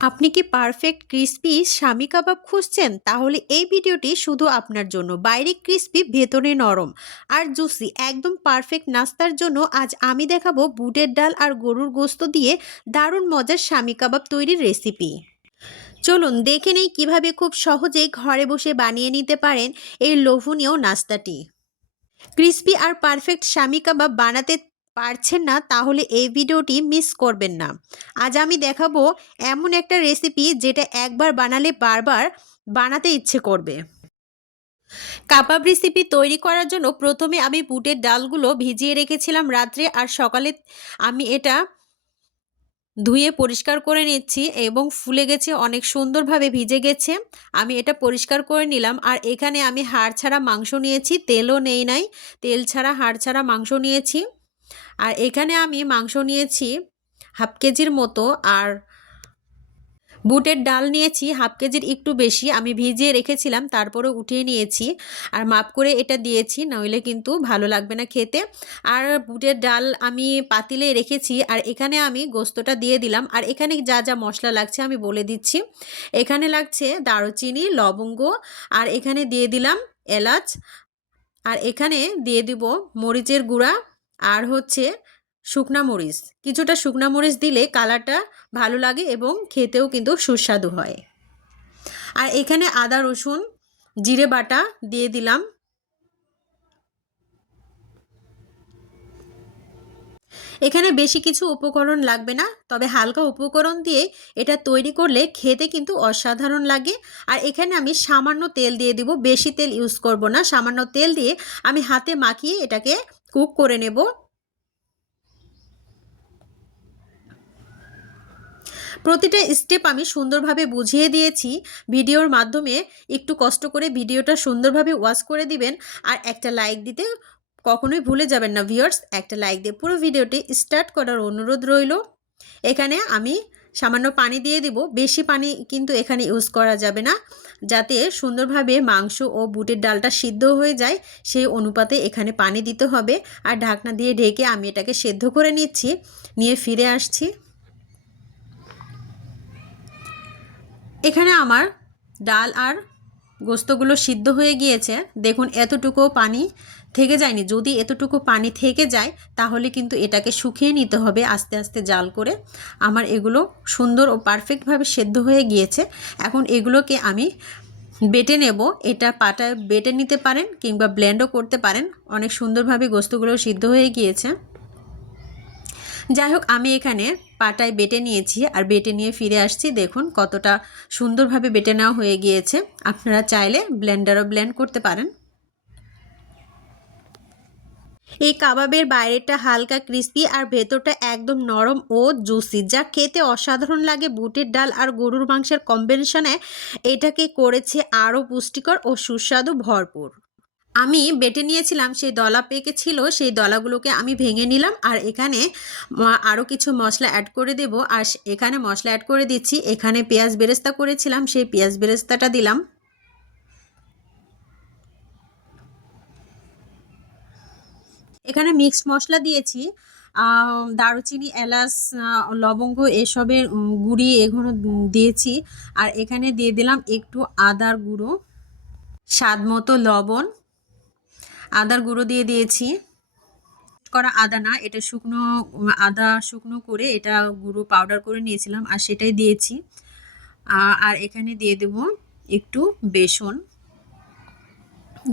আপনি কি perfect crispy শামি কাবাব খুঁজছেন? তাহলে এই ভিডিওটি শুধু আপনার জন্য। বাইরে ক্রিস্পি, ভেতরে নরম আর জুসি, একদম পারফেক্ট নাস্তার জন্য আজ আমি দেখাবো বুটের ডাল আর গরুর গোস্ত দিয়ে দারুণ মজার শামি কাবাব তৈরির রেসিপি। চলুন দেখে নেই কিভাবে খুব সহজে ঘরে বসে বানিয়ে নিতে পারেন এই লোভনীয় নাস্তাটি। ক্রিস্পি আর পারফেক্ট শামি কাবাব বানাতে পারছেন না, তাহলে এই ভিডিওটি মিস করবেন না। আজ আমি দেখাবো এমন একটা রেসিপি যেটা একবার বানালে বারবার বানাতে ইচ্ছে করবে। কাবাব রেসিপি তৈরি করার জন্য প্রথমে আমি বুটের ডালগুলো ভিজিয়ে রেখেছিলাম রাত্রে, আর সকালে আমি এটা ধুয়ে পরিষ্কার করে নিচ্ছি এবং ফুলে গেছে, অনেক সুন্দরভাবে ভিজে গেছে। আমি এটা পরিষ্কার করে নিলাম। আর এখানে আমি হাড় ছাড়া মাংস নিয়েছি, তেলও নেই নাই, তেল ছাড়া হাড় ছাড়া মাংস নিয়েছি। আর এখানে আমি মাংস নিয়েছি হাফ কেজির মতো, আর বুটের ডাল নিয়েছি হাফ কেজির একটু বেশি। আমি ভিজিয়ে রেখেছিলাম, তারপরে উঠিয়ে নিয়েছি আর মাপ করে এটা দিয়েছি, নইলে কিন্তু ভালো লাগবে না খেতে। আর বুটের ডাল আমি পাতিলে রেখেছি, আর এখানে আমি গোস্তটা দিয়ে দিলাম। আর এখানে যা যা মশলা লাগছে আমি বলে দিচ্ছি। এখানে লাগছে দারুচিনি, লবঙ্গ, আর এখানে দিয়ে দিলাম এলাচ, আর এখানে দিয়ে দিব মরিচের গুঁড়া, আর হচ্ছে শুকনা মরিচ। কিছুটা শুকনা মরিচ দিলে কালারটা ভালো লাগে এবং খেতেও কিন্তু সুস্বাদু হয়। আর এখানে আদা রসুন জিরে বাটা দিয়ে দিলাম। এখানে বেশি কিছু উপকরণ লাগবে না, তবে হালকা উপকরণ দিয়ে এটা তৈরি করলে খেতে কিন্তু অসাধারণ লাগে। আর এখানে আমি সামান্য তেল দিয়ে দিব, বেশি তেল ইউজ করব না। সামান্য তেল দিয়ে আমি হাতে মাখিয়ে এটাকে কুক করে নেব। প্রতিটা স্টেপ আমি সুন্দরভাবে বুঝিয়ে দিয়েছি ভিডিওর মাধ্যমে। একটু কষ্ট করে ভিডিওটা সুন্দরভাবে ওয়াচ করে দিবেন, আর একটা লাইক দিতে কখনোই ভুলে যাবেন না ভিউয়ার্স। একটা লাইক দিয়ে পুরো ভিডিওটি স্টার্ট করার অনুরোধ রইল। এখানে আমি সামান্য পানি দিয়ে দিব, বেশি পানি কিন্তু এখানে ইউজ করা যাবে না, যাতে সুন্দরভাবে মাংস ও বুটের ডালটা সিদ্ধ হয়ে যায়, সেই অনুপাতে এখানে পানি দিতে হবে। আর ঢাকনা দিয়ে ঢেকে আমি এটাকে সেদ্ধ করে নিচ্ছি, নিয়ে ফিরে আসছি। এখানে আমার ডাল আর গোস্তগুলো সিদ্ধ হয়ে গিয়েছে। দেখুন এতটুকু পানি থেকে যায়নি। যদি এতটুকু পানি থেকে যায় তাহলে কিন্তু এটাকে শুকিয়ে নিতে হবে আস্তে আস্তে জাল করে। আমার এগুলো সুন্দর ও পারফেক্টভাবে সেদ্ধ হয়ে গিয়েছে। এখন এগুলোকে আমি বেটে নেব। এটা পাটায় বেটে নিতে পারেন কিংবা ব্লেন্ডও করতে পারেন। অনেক সুন্দরভাবে গোস্তগুলো সিদ্ধ হয়ে গিয়েছে। যাই হোক, আমি এখানে পাটায় বেটে নিয়েছি আর বেটে নিয়ে ফিরে আসছি। দেখুন কতটা সুন্দরভাবে বেটে নেওয়া হয়ে গিয়েছে। আপনারা চাইলে ব্লেন্ডারও ব্লেন্ড করতে পারেন। এই কাবাবের বাইরেটা হালকা ক্রিস্পি আর ভেতরটা একদম নরম ও জুসি, যা খেতে অসাধারণ লাগে। বুটের ডাল আর গরুর মাংসের কম্বিনেশনে এটাকে করেছে আরও পুষ্টিকর ও সুস্বাদু ভরপুর। আমি বেটে নিয়েছিলাম, সেই দলা পেকেছিল, সেই দলাগুলোকে আমি ভেঙে নিলাম। আর এখানে আরও কিছু মশলা অ্যাড করে দেব। আর এখানে মশলা অ্যাড করে দিচ্ছি। এখানে পেঁয়াজ বেরেস্তা করেছিলাম, সেই পেঁয়াজ বেরেস্তাটা দিলাম। এখানে মিক্সড মশলা দিয়েছি, দারুচিনি, এলাচ, লবঙ্গ এসবের গুঁড়ি এগুলো দিয়েছি। আর এখানে দিয়ে দিলাম একটু আদার গুঁড়ো, স্বাদ মতো লবণ, আদার গুঁড়ো দিয়ে দিয়েছি। করা আদা না, এটা শুকনো আদা, শুকনো করে এটা গুঁড়ো পাউডার করে নিয়েছিলাম, আর সেটাই দিয়েছি। আর এখানে দিয়ে দেব একটু বেসন,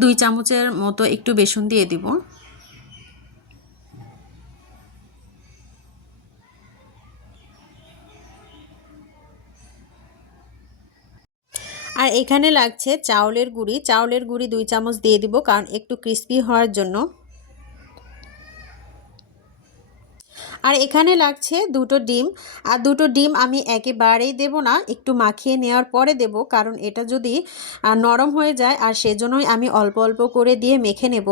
2 চামচের মতো একটু বেসন দিয়ে দিব। আর এখানে লাগছে চাউলের গুঁড়ি, 2 চামচ দিয়ে দিব, কারণ একটু ক্রিস্পি হওয়ার জন্য। আর এখানে লাগছে 2টো ডিম। আর 2টো ডিম আমি একেবারেই দেব না, একটু মাখিয়ে নেওয়ার পরে দেব, কারণ এটা যদি নরম হয়ে যায়। আর সেজন্যই আমি অল্প অল্প করে দিয়ে মেখে নেব।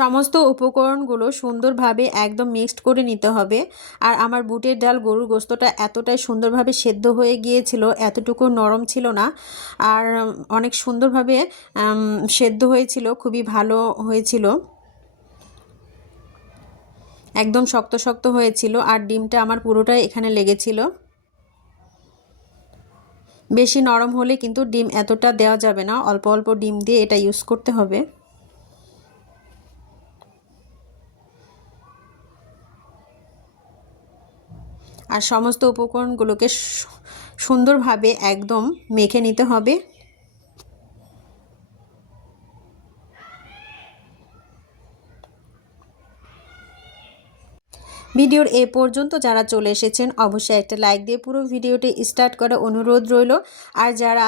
সমস্ত উপকরণগুলো সুন্দরভাবে একদম মিক্সড করে নিতে হবে। আর আমার বুটের ডাল গরুর গোস্তটা এতটাই সুন্দরভাবে সেদ্ধ হয়ে গিয়েছিল, এতটুকু নরম ছিল না। আর অনেক সুন্দরভাবে সেদ্ধ হয়েছিল, খুবই ভালো হয়েছিল। একদম শক্ত শক্ত হয়েছিল আর ডিমটা আমার পুরোটাই এখানে লেগেছিল। বেশি নরম হলে কিন্তু ডিম এতটা দেওয়া যাবে না, অল্প অল্প ডিম দিয়ে এটা ইউজ করতে হবে। আর সমস্ত উপকরণগুলোকে সুন্দরভাবে একদম মেখে নিতে হবে। ভিডিওর এ পর্যন্ত যারা চলে এসেছেন অবশ্যই একটা লাইক দিয়ে পুরো ভিডিওটি স্টার্ট করার অনুরোধ রইল। আর যারা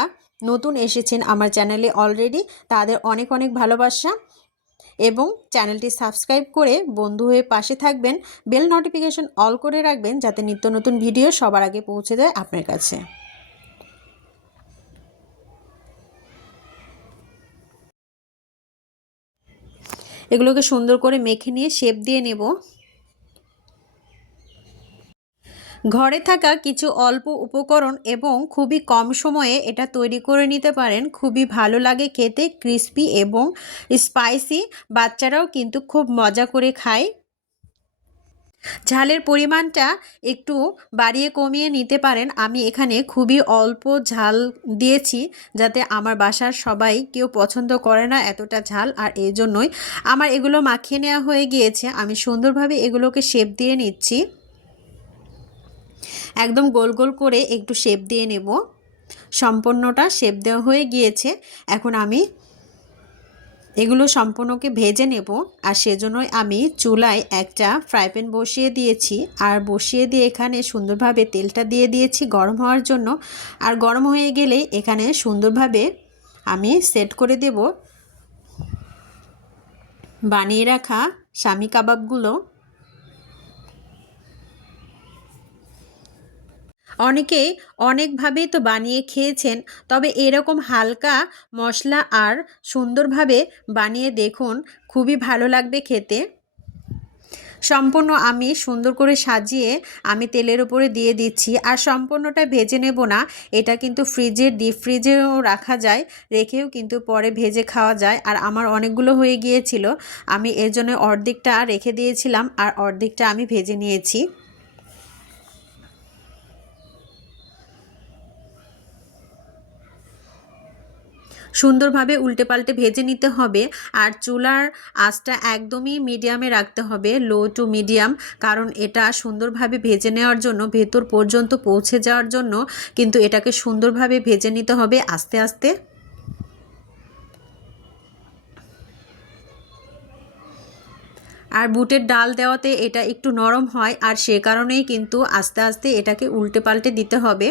নতুন এসেছেন আমার চ্যানেলে অলরেডি, তাদের অনেক অনেক ভালোবাসা এবং চ্যানেলটি সাবস্ক্রাইব করে বন্ধু হয়ে পাশে থাকবেন। বেল নোটিফিকেশন অল করে রাখবেন যাতে নিত্য নতুন ভিডিও সবার আগে পৌঁছে যায় আপনার কাছে। এগুলোকে সুন্দর করে মেখে নিয়ে শেপ দিয়ে নেব। ঘরে থাকা কিছু অল্প উপকরণ এবং খুবই কম সময়ে এটা তৈরি করে নিতে পারেন। খুবই ভালো লাগে খেতে, ক্রিস্পি এবং স্পাইসি। বাচ্চারাও কিন্তু খুব মজা করে খায়। ঝালের পরিমাণটা একটু বাড়িয়ে কমিয়ে নিতে পারেন। আমি এখানে খুবই অল্প ঝাল দিয়েছি যাতে আমার বাসার সবাই কেউ পছন্দ করে না এতটা ঝাল। আর এই জন্যই আমার এগুলো মাখিয়ে নেওয়া হয়ে গিয়েছে। আমি সুন্দরভাবে এগুলোকে শেপ দিয়ে নিচ্ছি। একদম গোল গোল করে একটু শেপ দিয়ে নেব। সম্পূর্ণটা শেপ দেওয়া হয়ে গিয়েছে। এখন আমি এগুলো সম্পূর্ণকে ভেজে নেব। আর সেজন্যই আমি চুলায় একটা ফ্রাই প্যান বসিয়ে দিয়েছি। আর বসিয়ে দিয়ে এখানে সুন্দরভাবে তেলটা দিয়ে দিয়েছি গরম হওয়ার জন্য। আর গরম হয়ে গেলে এখানে সুন্দরভাবে আমি সেট করে দেব বানিয়ে রাখা শামি কাবাবগুলো। অনেকেই অনেকভাবেই তো বানিয়ে খেয়েছেন, তবে এরকম হালকা মশলা আর সুন্দরভাবে বানিয়ে দেখুন, খুবই ভালো লাগবে খেতে। সম্পূর্ণ আমি সুন্দর করে সাজিয়ে আমি তেলের উপরে দিয়ে দিচ্ছি। আর সম্পূর্ণটা ভেজে নেব না, এটা কিন্তু ডিপ ফ্রিজেও রাখা যায়, রেখেও কিন্তু পরে ভেজে খাওয়া যায়। আর আমার অনেকগুলো হয়ে গিয়েছিল, আমি এর জন্য অর্ধেকটা রেখে দিয়েছিলাম আর অর্ধেকটা আমি ভেজে নিয়েছি। সুন্দরভাবে উল্টে পাল্টে ভেজে নিতে হবে। আর চুলার আঁচটা একদমই মিডিয়ামে রাখতে হবে, লো টু মিডিয়াম। কারণ এটা সুন্দরভাবে ভেজে নেওয়ার জন্য, ভেতর পর্যন্ত পৌঁছে যাওয়ার জন্য কিন্তু এটাকে সুন্দরভাবে ভেজে নিতে হবে আস্তে আস্তে। আর বুটের ডাল দেওয়াতে এটা একটু নরম হয়, আর সে কারণেই কিন্তু আস্তে আস্তে এটাকে উল্টে পাল্টে দিতে হবে।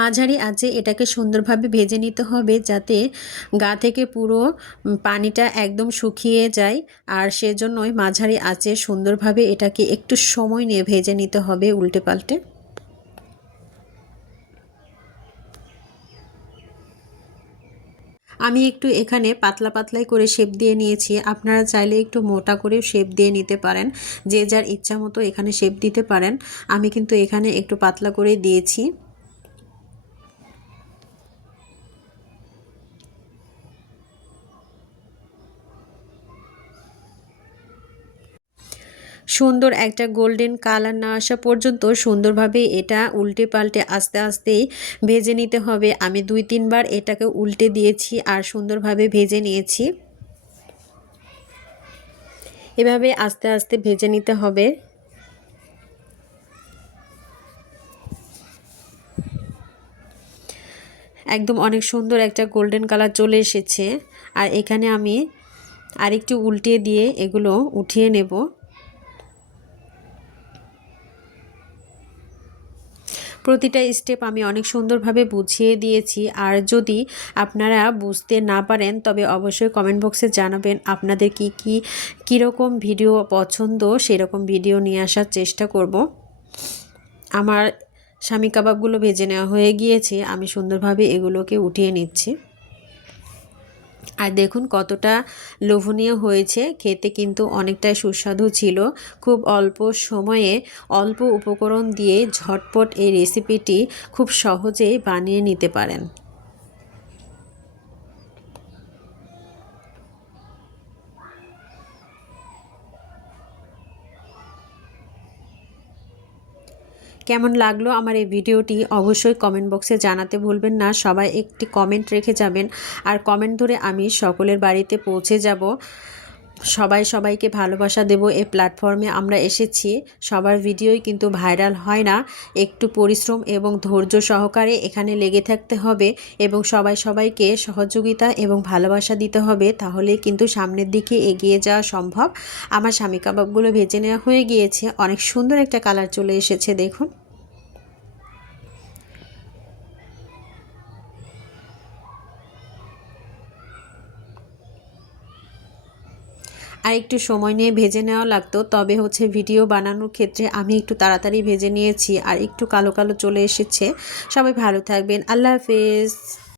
মাঝারি আঁচে এটাকে সুন্দরভাবে ভেজে নিতে হবে যাতে গা থেকে পুরো পানিটা একদম শুকিয়ে যায়। আর সেজন্যই মাঝারি আঁচে সুন্দরভাবে এটাকে একটু সময় নিয়ে ভেজে নিতে হবে উল্টে পাল্টে। আমি একটু এখানে পাতলা পাতলাই করে শেপ দিয়ে নিয়েছি। আপনারা চাইলে একটু মোটা করেও শেপ দিয়ে নিতে পারেন, যে যার ইচ্ছা মতো এখানে শেপ দিতে পারেন। আমি কিন্তু এখানে একটু পাতলা করে দিয়েছি। সুন্দর একটা গোল্ডেন কালার না আসা পর্যন্ত সুন্দরভাবে এটা উল্টে পাল্টে আস্তে আস্তেই ভেজে নিতে হবে। আমি 2-3 বার এটাকে উল্টে দিয়েছি আর সুন্দরভাবে ভেজে নিয়েছি। এভাবে আস্তে আস্তে ভেজে নিতে হবে। একদম অনেক সুন্দর একটা গোল্ডেন কালার চলে এসেছে। আর এখানে আমি আরেকটু উল্টিয়ে দিয়ে এগুলো উঠিয়ে নেব। প্রতিটা স্টেপ আমি অনেক সুন্দরভাবে বুঝিয়ে দিয়েছি। আর যদি আপনারা বুঝতে না পারেন তবে অবশ্যই কমেন্ট বক্সে জানাবেন আপনাদের কীরকম ভিডিও পছন্দ, সেরকম ভিডিও নিয়ে আসার চেষ্টা করব। আমার শামি কাবাবগুলো ভেজে নেওয়া হয়ে গিয়েছে, আমি সুন্দরভাবে এগুলোকে উঠিয়ে নিচ্ছি। আর দেখুন কতটা লোভনীয় হয়েছে, খেতে কিন্তু অনেকটাই সুস্বাদু ছিল। খুব অল্প সময়ে অল্প উপকরণ দিয়ে ঝটপট এই রেসিপিটি খুব সহজেই বানিয়ে নিতে পারেন। কেমন লাগলো আমার এই ভিডিওটি অবশ্যই কমেন্ট বক্সে জানাতে ভুলবেন না। সবাই একটি কমেন্ট রেখে যাবেন, আর কমেন্ট ধরে আমি সকলের বাড়িতে পৌঁছে যাব। সবাই সবাইকে ভালোবাসা দেব। এই প্ল্যাটফর্মে আমরা এসেছি, সবার ভিডিওই কিন্তু ভাইরাল হয় না। একটু পরিশ্রম এবং ধৈর্য সহকারে এখানে লেগে থাকতে হবে এবং সবাই সবাইকে সহযোগিতা এবং ভালোবাসা দিতে হবে, তাহলেই কিন্তু সামনের দিকে এগিয়ে যাওয়া সম্ভব। আমার স্বামী কাবাবগুলো ভেজে নেওয়া হয়ে গিয়েছে, অনেক সুন্দর একটা কালার চলে এসেছে দেখুন। আর একটু সময় নিয়ে ভেজে নেওয়া লাগতো, তবে হচ্ছে ভিডিও বানানোর ক্ষেত্রে আমি একটু তাড়াতাড়ি ভেজে নিয়েছি আর একটু কালো কালো চলে এসেছে। সবাই ভালো থাকবেন, আল্লাহ হাফেজ।